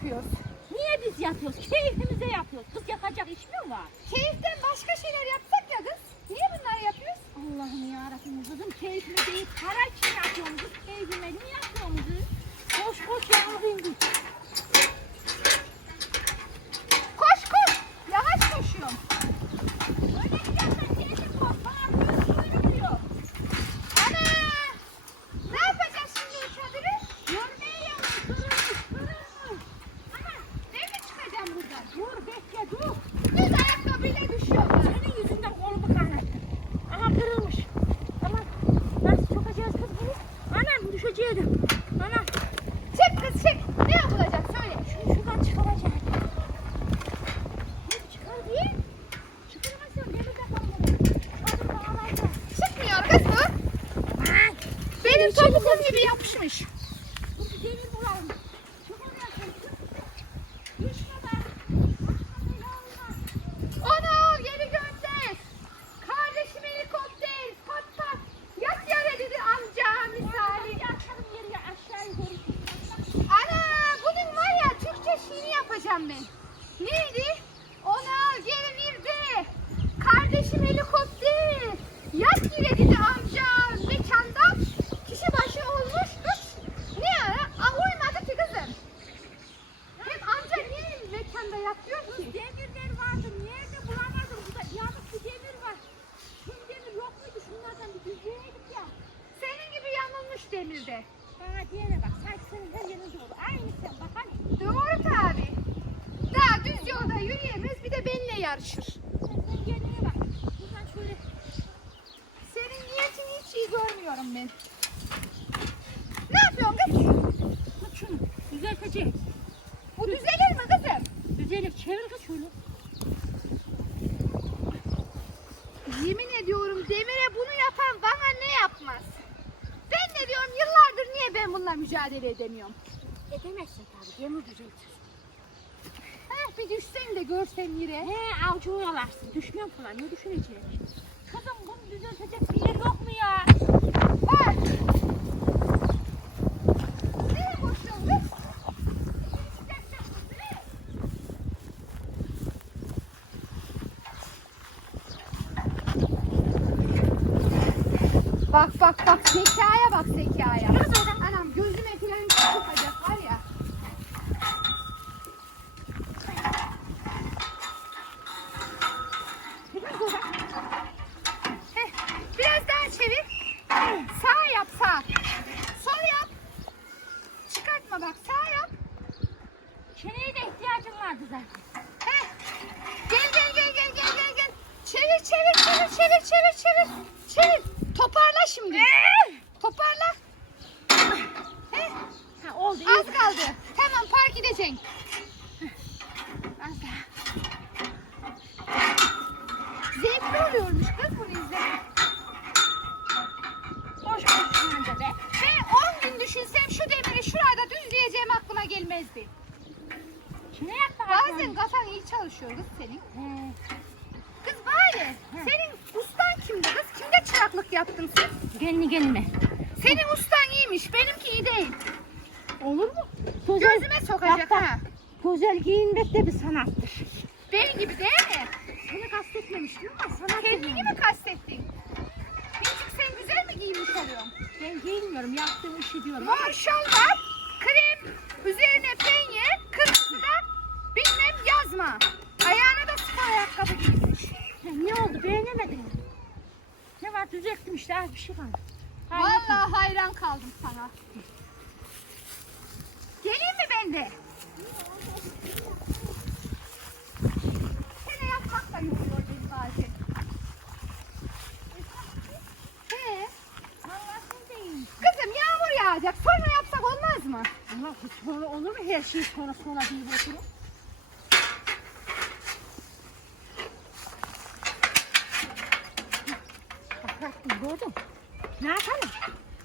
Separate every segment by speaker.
Speaker 1: yapıyoruz?
Speaker 2: Niye biz yapıyoruz? Keyfimize yapıyoruz. Kız yapacak iş mi var?
Speaker 1: Keyiften başka şeyler yapsak ya kız. Niye bunları yapıyoruz?
Speaker 2: Allah'ım yarabbim kızım keyfime değil para için yapıyorum kız keyfime niye yapıyorum kız? Koş koş yağmur indi.
Speaker 1: Koş koş. Yavaş koşuyorum.
Speaker 2: Öyle gidersen keyfim koş bana kız suyunu
Speaker 1: Ana! Ne yapacağız şimdi o çadırı?
Speaker 2: Görmeye yanmış kırılmış kırılmış.
Speaker 1: Ana! Nerede çıkacağım buradan?
Speaker 2: Dur bekle dur.
Speaker 1: Düz ayakkabıyla düşüyorum.
Speaker 2: Senin yüzünden kolumu kanattı. Aha kırılmış. Tamam. Nasıl sokacağız kız bunu? Anam düşeceğim. Anam.
Speaker 1: Çek kız çek. Ne yapılacak söyle.
Speaker 2: Şunu şuradan çıkaracağım. Hep çıkar diye. Çıkaramazsam demirde kalmadı. Çadır bağlayacağım.
Speaker 1: Çıkmıyor kız bu.
Speaker 2: Ay.
Speaker 1: Benim topuğum gibi yapışmış.
Speaker 2: Dur bir demir bulalım. Çık oraya sen. çık. Düşme bak.
Speaker 1: Onu al geri gönder. Kardeşim helikopter. Pat pat. Yat yere dedi amca misali.
Speaker 2: Yatarım yere aşağı yukarı.
Speaker 1: Ana bunun var ya Türkçe şiiri yapacağım ben. Neydi? Onu al geri nerede? Kardeşim helikopter. Dedi amca mekanda. Kişi başı olmuş. Kız. Ne ara? Ah uymadı ki kızım. Hem amca niye mekanda yatıyor ki?
Speaker 2: demirler vardı. Nerede bulamadım. Burada yanık bir demir var. Şun demir yok muydu? Şunlardan bir düzleyeydik ya.
Speaker 1: Senin gibi yanılmış demirde.
Speaker 2: Bana diyene bak. Sanki senin her yerin dolu. Aynı sen bak hani.
Speaker 1: Doğru tabi. Daha düz yolda yürüyemez bir de benimle yarışır.
Speaker 2: Sen, sen kendine bak. Buradan şöyle.
Speaker 1: Senin niyetini hiç görmüyorum ben. Ne yapıyorsun kız?
Speaker 2: Tut şunu. Düzeltecek.
Speaker 1: Bu düzelir mi kızım?
Speaker 2: Düzelir. Çevir kız şöyle.
Speaker 1: Yemin ediyorum Demir'e bunu yapan bana ne yapmaz? Ben de diyorum yıllardır niye ben bununla mücadele edemiyorum?
Speaker 2: Edemezsin tabii. Demir düzeltir.
Speaker 1: Heh, bir düşsen de görsen yere.
Speaker 2: He avcı oyalarsın. Düşmem falan. Ne düşünecek? Kızım bunu düzeltecek bir yer yok mu ya?
Speaker 1: Var. Nereye koşuyorsun kız? Bak bak bak zekaya bak zekaya. Anam gözüme falan çıkacak var ya. Heh, Biraz daha çevir. Sağ yap sağ. Sol yap. Çıkartma bak sağ yap.
Speaker 2: Çeneye de ihtiyacım vardı zaten.
Speaker 1: Heh. Gel gel gel gel gel gel gel. Çevir çevir çevir çevir çevir çevir. Çevir. Toparla şimdi. Toparla. Heh.
Speaker 2: Ha oldu. iyi.
Speaker 1: Az kaldı. Tamam park edeceksin. Az daha. Zevkli oluyormuş kız bunu izlemek.
Speaker 2: Boş boş şunca be.
Speaker 1: Ve 10 gün düşünsem şu demiri şurada düzleyeceğim aklıma gelmezdi.
Speaker 2: Çene yapma.
Speaker 1: Bazen kafan iyi çalışıyor kız senin.
Speaker 2: He.
Speaker 1: Kız bari senin ustan kimdi kız? Kimde çıraklık yaptın sen?
Speaker 2: Kendi kendime.
Speaker 1: Senin ustan iyiymiş benimki iyi değil.
Speaker 2: Olur mu?
Speaker 1: Gözüme sokacak
Speaker 2: Bak, bak.
Speaker 1: ha.
Speaker 2: Güzel giyinmek de bir sanattır.
Speaker 1: Benim gibi değil mi?
Speaker 2: Kastetmemiştim ama sanat
Speaker 1: Kendini
Speaker 2: yani.
Speaker 1: mi kastettin? Birazcık sen güzel mi giyinmiş oluyorsun?
Speaker 2: Ben giyinmiyorum. Yaptığım işi diyorum.
Speaker 1: Maşallah. Krem, üzerine penye, kırmızı da bilmem yazma. Ayağına da spor ayakkabı giymiş.
Speaker 2: Ya ne oldu? Beğenemedin mi? Ne var? Düzelttim işte. Az bir şey var. Hayır,
Speaker 1: Vallahi hayran kaldım sana. Geleyim mi ben de? Sene yapmak da yoruyor beni bazen. He.
Speaker 2: Vallahi değil.
Speaker 1: Kızım yağmur yağacak. Sonra yapsak olmaz
Speaker 2: Allah sonra olur mu her şey sonra sonra değil oturup? Mü? Ne yapalım?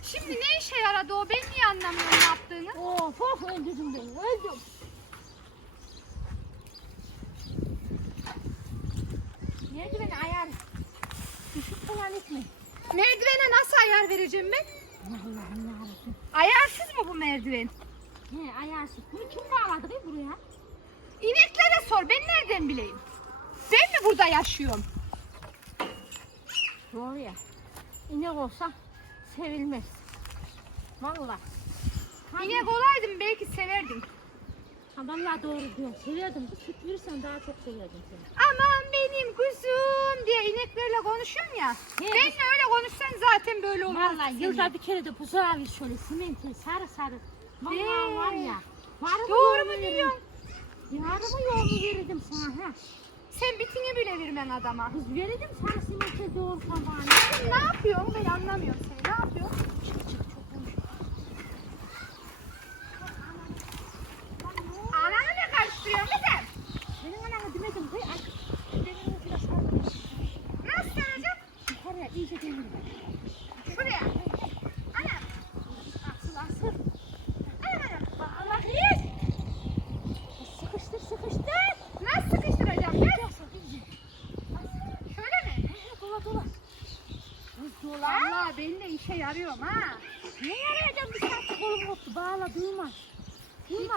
Speaker 1: Şimdi ne işe yaradı o? Ben niye anlamıyorum ne yaptığını?
Speaker 2: Of of öldürdün beni öldüm. Nerede beni ayar? Düşük falan etme.
Speaker 1: Merdivene nasıl ayar vereceğim ben?
Speaker 2: Allah'ım yarabbim.
Speaker 1: Ayarsız mı bu merdiven.
Speaker 2: He ayarsın. Bunu kim bağladı be buraya?
Speaker 1: İneklere sor ben nereden bileyim? Ben mi burada yaşıyorum?
Speaker 2: Doğru İnek olsa sevilmez. Vallahi.
Speaker 1: İnek olaydım belki severdim.
Speaker 2: Ha, vallahi doğru diyor. Severdim. Bu süt verirsen daha çok severdim seni.
Speaker 1: Aman benim kuzum diye ineklerle konuşuyorum ya.
Speaker 2: He.
Speaker 1: Benle öyle konuşsan zaten böyle olmaz.
Speaker 2: Vallahi yılda bir kere de buzağı ver şöyle simentli sarı sarı. Vallahi var ya. Var mı
Speaker 1: Doğru mu diyorsun?
Speaker 2: Var mı yol mu verirdim sana ha?
Speaker 1: Sen bitini bile vermen adama.
Speaker 2: Kız verirdim sana simentli doğru tamam.
Speaker 1: Sen ne yapıyorsun? Ben anlamıyorum seni. Ne yapıyorsun?
Speaker 2: Çık çık çok konuş.
Speaker 1: Ananı ne karıştırıyorsun kızım?
Speaker 2: Senin ananı demedim. Kıy. Benim biraz.
Speaker 1: Nasıl saracağım?
Speaker 2: Yukarıya iyice demin.
Speaker 1: Şuraya. Ana.
Speaker 2: Asıl asıl.
Speaker 1: Ana.
Speaker 2: Allah hiç. Sıkıştır sıkıştır.
Speaker 1: Nasıl sıkıştıracağım ben?
Speaker 2: Yoksa iyice.
Speaker 1: Şöyle mi?
Speaker 2: Dola dola. Dola.
Speaker 1: Valla ben de işe yarıyorum ha.
Speaker 2: Ne yarayacağım bir saat kolum koptu. Bağla duyma. Duyma.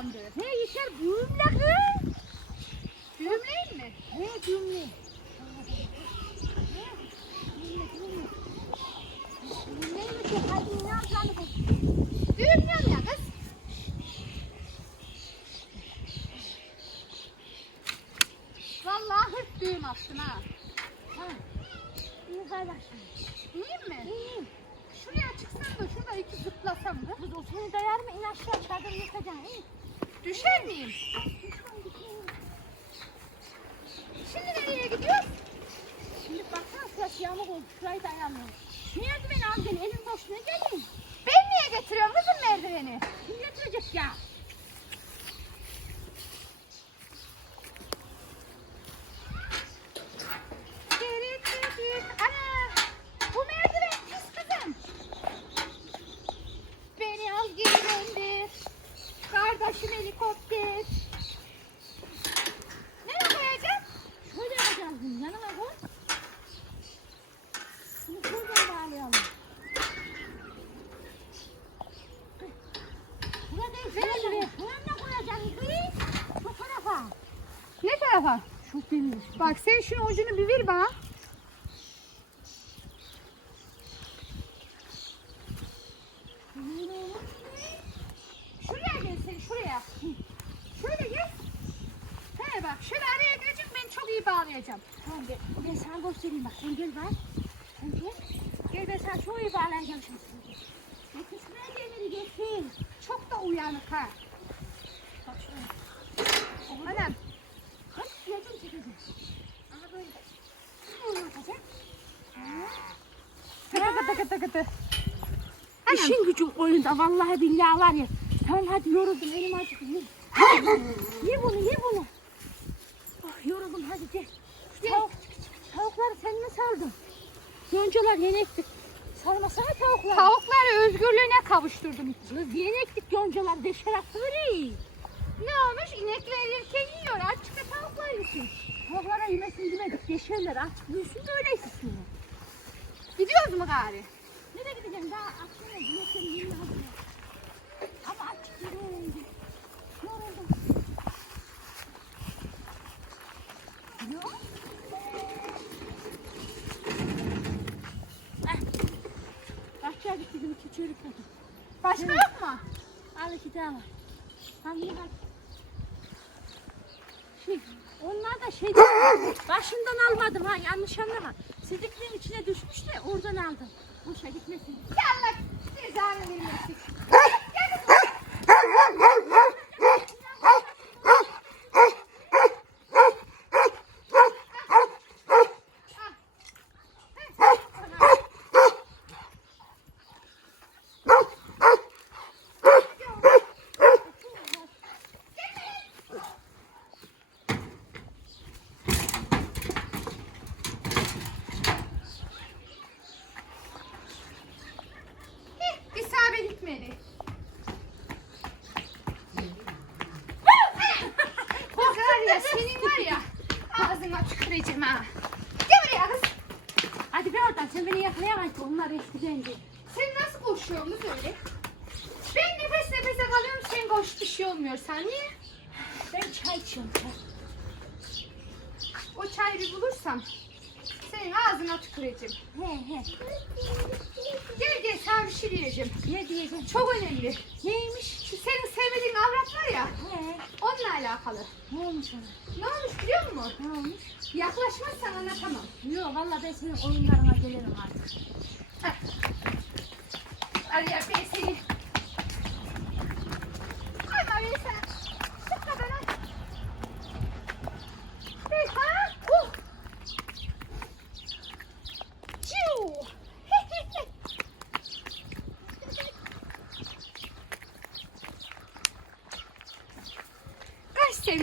Speaker 1: Dolandı?
Speaker 2: Ne yeter büyümle kız.
Speaker 1: Düğümleyin mi?
Speaker 2: Yapacağını bul.
Speaker 1: Düğümlüyorum ya kız. Vallahi hırt düğüm attın ha.
Speaker 2: Ha. İyi kardeşim.
Speaker 1: İyiyim mi?
Speaker 2: İyi.
Speaker 1: Şuraya çıksam da şurada iki zıplasam da.
Speaker 2: Kız o seni dayar mı? İn aşağı çadır yıkacaksın. İn.
Speaker 1: Düşer miyim? Şimdi nereye gidiyoruz?
Speaker 2: Şimdi baksana şurası yamuk oldu. Şurayı dayanmıyor. Şu merdiveni al. Elin boş ne gelin?
Speaker 1: Ben niye getiriyorum kızım merdiveni?
Speaker 2: Kim getirecek ya?
Speaker 1: Derit derit. Ana! Bu merdiven pis kızım. Beni al geri döndür. Kardeşim helikopter. Nereye koyacağım?
Speaker 2: Şöyle yapacağız bunu. Yanına koy. Bunu şuradan bağlayalım. Burada değil. Şuraya. Şuraya koyacaksın. Kız. Şu tarafa.
Speaker 1: Ne tarafa?
Speaker 2: Şu demir.
Speaker 1: Bak sen şunun ucunu bir ver bana. Şuraya gel sen şuraya. Şöyle gel. He bak şöyle araya girecek ben çok iyi bağlayacağım.
Speaker 2: Tamam gel. Ben sana göstereyim bak. Sen gel bak. Sen gel. Gel ben sana çok iyi bağlayacağım şimdi. Getir.
Speaker 1: Çok da uyanık ha.
Speaker 2: Bak şuraya.
Speaker 1: Anam.
Speaker 2: Hadi yardım çekeceğim. Aha böyle. Ne yapacak?
Speaker 1: Tıkı tıkı tıkı tıkı.
Speaker 2: İşin gücün oyunda vallahi billahi var ya. Tamam hadi yoruldum elim acıdı. Ye. ye bunu ye bunu. Ah yoruldum hadi gel. Tavuk, tavukları sen mi saldın? Yoncalar yeni ektik. Sarmasana tavukları.
Speaker 1: Tavukları özgürlüğüne kavuşturdum.
Speaker 2: Kız yeni ektik yoncalar deşer attı öyle.
Speaker 1: Ne olmuş? İnekler erken yiyor. Açık da tavuklar yesin.
Speaker 2: Tavuklara yemesin demedik deşerler açık büyüsün de öyle yesin.
Speaker 1: Gidiyoruz mu gari?
Speaker 2: Nereye gideceğim daha akşama yemekleri yeni hazır. Ama açık yoruldum. Yoruldum. Yok. Bahçeye git bizim buldum.
Speaker 1: Başka
Speaker 2: Hı.
Speaker 1: yok mu?
Speaker 2: Al iki tane var. Al iyi hadi. Şey, onlar da şey başından almadım ha yanlış anlama. Sidikliğin içine düşmüş de oradan aldım. Boşa gitmesin.
Speaker 1: Allah cezanı vermesin. öldüreceğim ha. Gel buraya kız.
Speaker 2: Hadi be oradan sen beni yakalayamazsın. Onlar eskidendi.
Speaker 1: Sen nasıl koşuyorsunuz öyle? Ben nefes nefese kalıyorum. Sen koş bir şey olmuyor. Sen niye?
Speaker 2: Ben çay içiyorum. Çay.
Speaker 1: O çayı bir bulursam ağzına tüküreceğim.
Speaker 2: He he.
Speaker 1: Gel gel sana bir şey diyeceğim.
Speaker 2: Ne diyeceğim?
Speaker 1: Çok önemli.
Speaker 2: Neymiş?
Speaker 1: Şu senin sevmediğin avrat var ya
Speaker 2: He.
Speaker 1: onunla alakalı.
Speaker 2: Ne olmuş ona?
Speaker 1: Ne olmuş biliyor musun?
Speaker 2: Ne olmuş?
Speaker 1: Yaklaşmazsan anlatamam.
Speaker 2: Yok valla ben senin oyunlarına gelirim artık.
Speaker 1: Heh. Araya ben seni. Ama ben sen. Şu kadar. Hey ha. Uh. Ciu.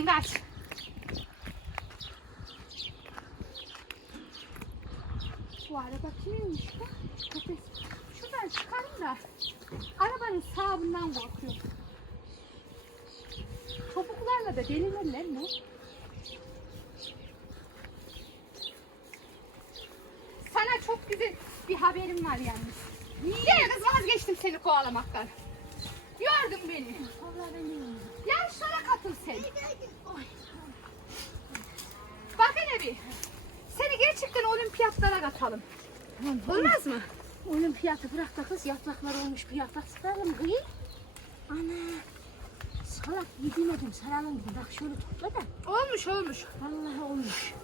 Speaker 1: Kaç. Bu araba kiminmiş bu? Kafes. Şuradan çıkarım da arabanın sahibinden korkuyorum. Topuklarla da delinirler mi? Sana çok güzel bir haberim var yalnız. Gel kız vazgeçtim seni kovalamaktan. Gördün beni.
Speaker 2: Ben bilmiyorum.
Speaker 1: Sen. Bak hele bir. Seni gerçekten olimpiyatlara katalım. Olmaz mı?
Speaker 2: Olimpiyatı bırak da kız yapraklar olmuş bir yaprak saralım iyi. Ana. Salak yedirmedim saralım dedim. Bak şöyle topla da.
Speaker 1: Olmuş olmuş.
Speaker 2: Vallahi olmuş.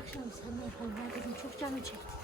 Speaker 2: Akşam sarmaya koyma dedim çok canım çekti.